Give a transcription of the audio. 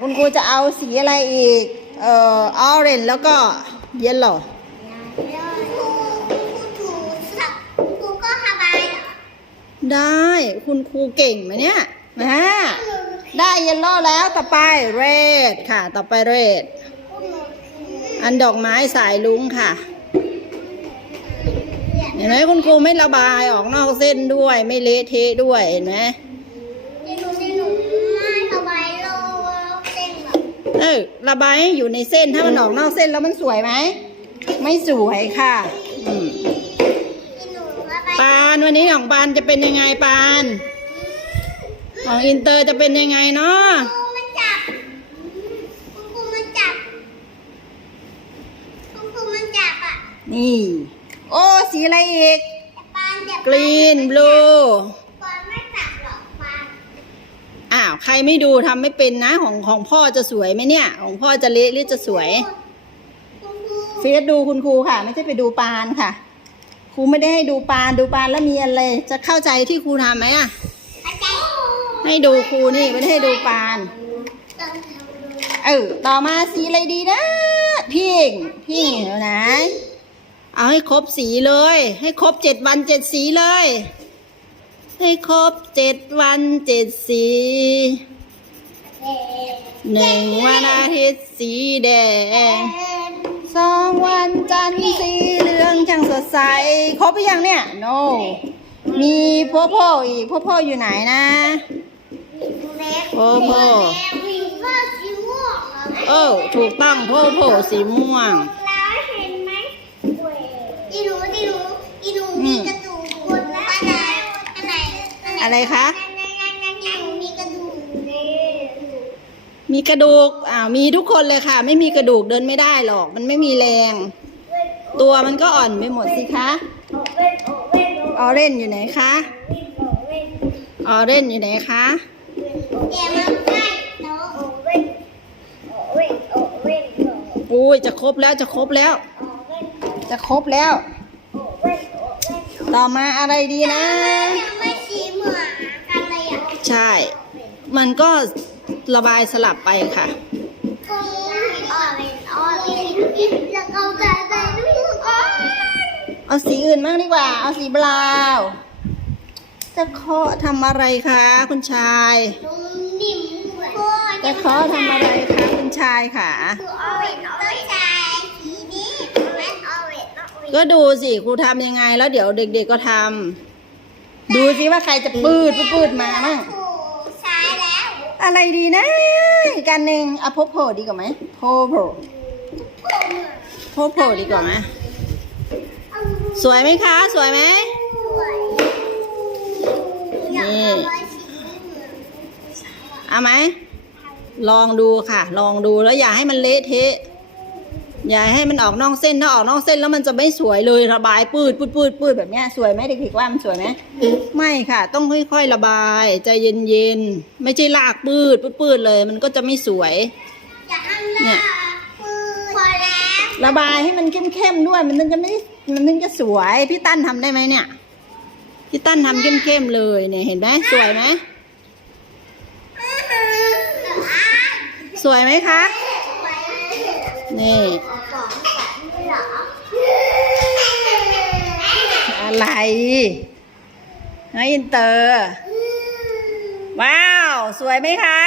คุณครูจะเอาสีอะไรอีก เอ่อออเรนแล้วก็เยลโล่ได้ คุณครูเก่งไหมเนี่ยนะได้เยลโล่แล้วต่อไปเรดค่ะ ต่อไปเรดอันดอกไม้สายลุงค่ะ เห็นไหมคุณครูไม่ระบายออกนอกเส้นด้วยไม่เละเทะด้วยเห็นไหม เดี๋ยวหนูเดี๋ยวหนูไม่ระบายโลเส้นแบบ เออระบายให้อยู่ในเส้นถ้ามันออกนอกเส้นแล้วมันสวยไหม ไม่สวยค่ะอืมเดี๋ยวหนูระบายปานวันนี้ของปานจะเป็นยังไงปานของอินเตอร์จะเป็นยังไงเนาะครูมันจับคุณครูมันจับคุณครูมันจับอะนี่ โอ้สีอะไรอีกแต่ปานเดี๋ยวกรีนบลู ปานไม่จับหรอกปาน อ้าวใครไม่ดูทำไม่เป็นนะของของพ่อจะสวยไหมเนี่ย ของพ่อจะเละหรือจะสวยเฟซดูคุณครูค่ะ ไม่ใช่ไปดูปานค่ะ ครูไม่ได้ให้ดูปานดูปานแล้วมีอะไรจะเข้าใจที่ครูทำไหมอะอาจารย์ให้ดูครูนี่ไม่ได้ให้ดูปาน เออต่อมาสีอะไรดีนะพิงพิงเดี๋ยวนะ เอาให้ครบสีเลย ให้ครบเจ็ดวันเจ็ดสีเลย ให้ครบเจ็ดวันเจ็ดสีเอ๊ะหนึ่งวันอาทิตย์สีแดงสองวันจันทร์สีเหลืองช่างสดใส ครบหรือยังเนี่ย โน มีพ่อพ่ออีกพ่อพ่ออยู่ไหนนะโอ้โหมีว่าสีม่วงเหรอเออถูกต้องพ่อพ่อสีม่วงแล้วเห็นไหมอีหนูอีหนูอีหนูมีกระดูกบนอันไหนอันไหน อะไรคะอีหนูมีกระดูกนี่มีกระดูกอ่าวมีทุกคนเลยค่ะ ไม่มีกระดูกเดินไม่ได้หรอก มันไม่มีแรง ตัวมันก็อ่อนไปหมดสิคะโอเว่นโอเว่นออเรนอยู่ไหนคะโอเว่นออเรนอยู่ไหนคะแกมาใกล้เนาะโอเว่นโอเว่นโอเว่นอุ้ยจะครบแล้วจะครบแล้วโอเว่นจะครบแล้วโอเว่นโอเว่นต่อมาอะไรดีนะ ใช่ มันก็ระบายสลับไปค่ะคงออเรนออเรนแล้วก็จะได้ด้วยอ๋อเอาสีอื่นบ้างดีกว่า เอาสีบราวน์จะเคาะทำอะไรคะคุณชายนุ่มนิ่มด้วยจะเคาะทำอะไรคะคุณชายค่ะคือออเรนออเรนชายสีนี้เป็นออเรนออเรนก็ดูสิครูทำยังไงแล้วเดี๋ยวเด็ก ๆก็ทำ ดูสิว่าใครจะปืดปืดมามั่งถูกใช้แล้ว อะไรดีนะอีกอันหนึ่งเอาโพโพดีกว่าไหมโพโพโพโพดีกว่าไหมสวยไหมคะ สวยไหมนี่เอาไหมลองดูค่ะ ลองดูแล้วอย่าให้มันเละเทะ อย่าให้มันออกนอกเส้นถ้าออกนอกเส้นแล้วมันจะไม่สวยเลยระบายปืดปืดปืดปืดแบบเนี้ยสวยไหมเด็กๆว่ามันสวยไหมไม่ค่ะ ต้องค่อยๆระบาย ใจเย็นๆไม่ใช่ลากปืดปืดปืดเลย มันก็จะไม่สวยจะอันละคือพอแล้วระบายให้มันเข้มๆด้วย มันถึงจะไม่มันถึงจะสวยพี่ตั้นทำได้ไหมเนี่ยพี่ตั้นทำเข้มๆเลยเนี่ยเห็นไหมสวยไหมสวยไหมคะ นี่ อะไรน้อยอินเตอร์ ว้าว สวยไหมคะ